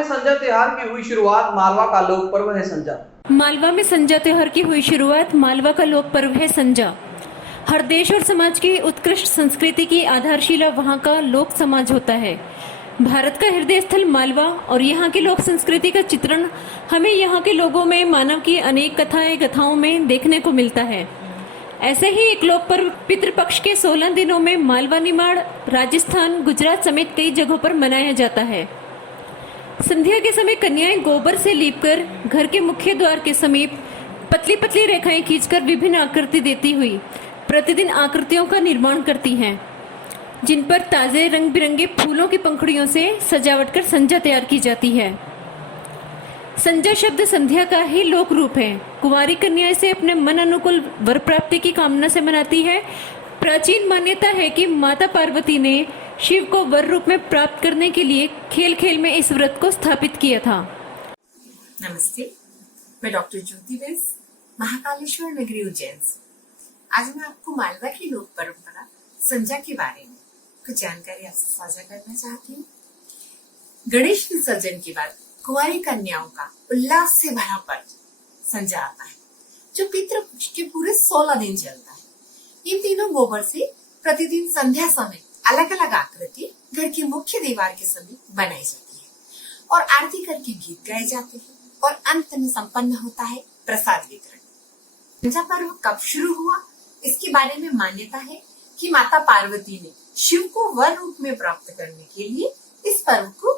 में संजा त्योहार की हुई शुरुआत। मालवा का लोक पर्व है संजा। मालवा में संजा त्योहार की हुई शुरुआत। मालवा का लोक पर्व है संजा। हर देश और समाज की उत्कृष्ट संस्कृति की आधारशिला वहाँ का लोक समाज होता है। भारत का हृदय स्थल मालवा और यहाँ की लोक संस्कृति का चित्रण हमें यहाँ के लोगों में मानव की अनेक कथाएं कथाओं में देखने को मिलता है। ऐसे ही एक लोक पर्व पितृपक्ष के 16 दिनों में मालवा निमाड़, राजस्थान, गुजरात समेत कई जगहों पर मनाया जाता है। संध्या के समय कन्याएं गोबर से लीपकर घर के मुख्य द्वार के समीप पतली पतली रेखाएं खींचकर विभिन्न आकृति देती हुई प्रतिदिन आकृतियों का निर्माण करती हैं, जिन पर ताजे रंग बिरंगे फूलों की पंखुड़ियों से सजावट कर संजा तैयार की जाती है। संजा शब्द संध्या का ही लोक रूप है। कुंवारी कन्या इसे अपने मन अनुकूल वर प्राप्ति की कामना से मनाती है। प्राचीन मान्यता है कि माता पार्वती ने शिव को वर रूप में प्राप्त करने के लिए खेल खेल में इस व्रत को स्थापित किया था। नमस्ते, मैं डॉक्टर ज्योति वैस, महाकालेश्वर नगरी उज्जैन से। आज मैं आपको मालवा की लोक परंपरा संजा के बारे में कुछ जानकारी आपसे साझा करना चाहती हूँ। गणेश विसर्जन के बाद कुंवारी कन्याओं का उल्लास से भरा पर्व संजा आता है, जो पितृपक्ष के पूरे 16 दिन चलता है। इन तीनों गोबर से प्रतिदिन संध्या समय अलग अलग आकृति घर की मुख्य दीवार के समीप बनाई जाती है और आरती करके गीत गाए जाते हैं और अंत में संपन्न होता है प्रसाद वितरण। संजा पर्व कब शुरू हुआ, इसके बारे में मान्यता है कि माता पार्वती ने शिव को वर रूप में प्राप्त करने के लिए इस पर्व को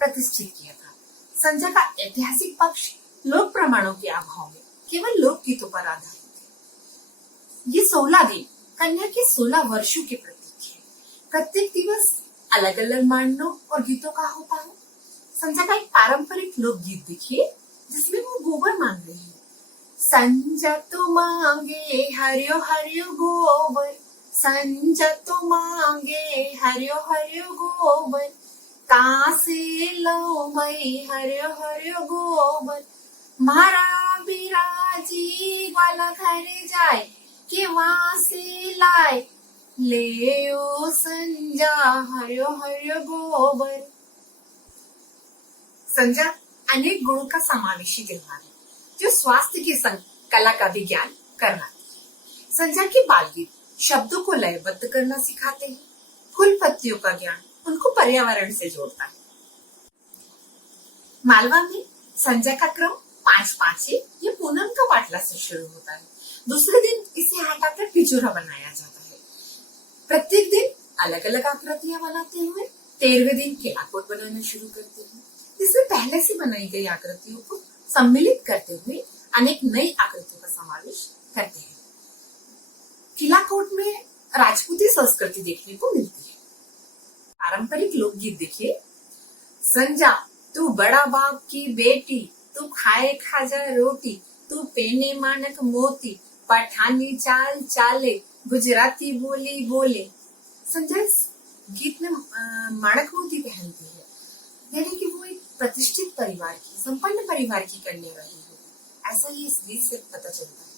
प्रतिष्ठित किया था। संजा का ऐतिहासिक पक्ष लोक प्रमाणों के अभाव में केवल लोक गीतों पर आधारित है। ये 16 दिन कन्या के 16 वर्षों के प्रतीक है। प्रत्येक दिवस अलग अलग मानों और गीतों का होता है। संजा का एक पारंपरिक लोकगीत देखिए, जिसमें वो गोबर मांग रही है। संजा तो मांगे हरियो हरियो गोबर, संजा तो मांगे हरियो हरियो गोबर, कहाँ से लो मई हरियो हरियो गोबर, मारा बिराजी वाला घरे जाए कि वहां से लाए, ले ओ संजा हरियो हरियो गोबर। संजा अनेक गुणों का समावेशी त्योहार है, जो स्वास्थ्य के संग कला का भी ज्ञान करवाती है। संजा के बाल गीत शब्दों को लयबद्ध करना सिखाते हैं। फूल पत्तियों का ज्ञान उनको पर्यावरण से जोड़ता है। मालवा में संजा का क्रम 5-5 या पूनम का पाटला से शुरू होता है। दूसरे दिन इसे हटाकर पिचोरा बनाया जाता है। प्रत्येक दिन अलग अलग आकृतियां बनाते हुए 13वें दिन किलाकोट बनाना शुरू करते हैं। इसमें पहले से बनाई गई आकृतियों को सम्मिलित करते हुए अनेक नई आकृतियों का समावेश करते हैं। किलाकोट में राजपूती संस्कृति देखने को मिलती है। पारंपरिक लोकगीत देखिए। संजा तू बड़ा बाप की बेटी, तू खाए खाजा रोटी, तू पहने मानक मोती, पठानी चाल चाले, गुजराती बोली बोले। संजा इस गीत में मानक मोती पहनती है, यानी कि वो एक प्रतिष्ठित परिवार की, संपन्न परिवार की कन्या रही है। ऐसा ही इस गीत से पता चलता है।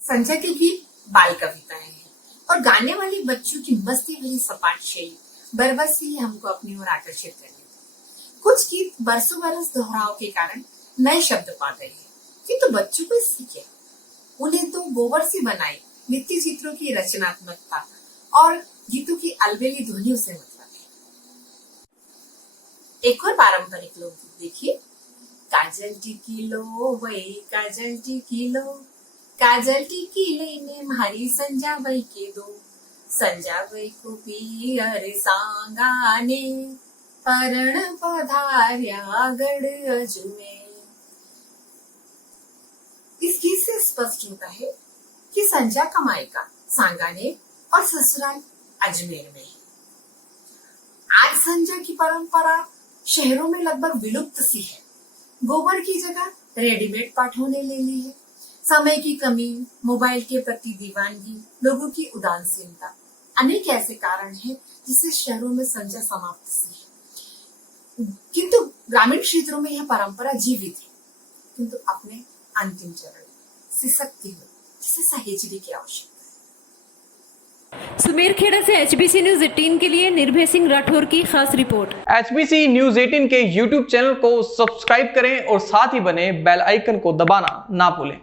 संजा के गीत बाल कविताएं हैं और गाने वाले बच्चों की मस्ती भरी सपाट शैली बरबस ही हमको अपनी ओर आकर्षित कर लेती है। कुछ गीत बरसों बरस दोहराव के कारण नए शब्द पा गए हैं, किंतु बच्चों को इससे क्या, उन्हें तो गोबर से बनाए मिट्टी चित्रों की रचनात्मकता और गीतों की अलबेली ध्वनियों से मतलब है। एक और पारंपरिक लोकगीत देखिए। काजल टिकी लो वही काजल टिकी लो, काजल टिकी लेने मारी संजा बाई के दो, संजा बाई को पियर सांगाने, परण पधार्या गढ़ अजमेर। इस गीत से स्पष्ट होता है कि संजा का मायका सांगाने और ससुराल अजमेर में है। आज संजा की परंपरा शहरों में लगभग विलुप्त सी है। गोबर की जगह रेडीमेड पाठों ने ले ली है। समय की कमी, मोबाइल के प्रति दीवानगी, लोगों की उदासीनता, अनेक ऐसे कारण हैं जिससे शहरों में संजा समाप्त सी है। किंतु ग्रामीण क्षेत्रों में यह परंपरा जीवित है, किंतु अपने अंतिम चरण सिसकती हुई, जिसे सहेजने की आवश्यकता है। सुमेरखेड़ा से HBC न्यूज 18 के लिए निर्भय सिंह राठौर की खास रिपोर्ट। HBC न्यूज 18 के YouTube चैनल को सब्सक्राइब करें और साथ ही बने बेल आइकन को दबाना ना भूलें।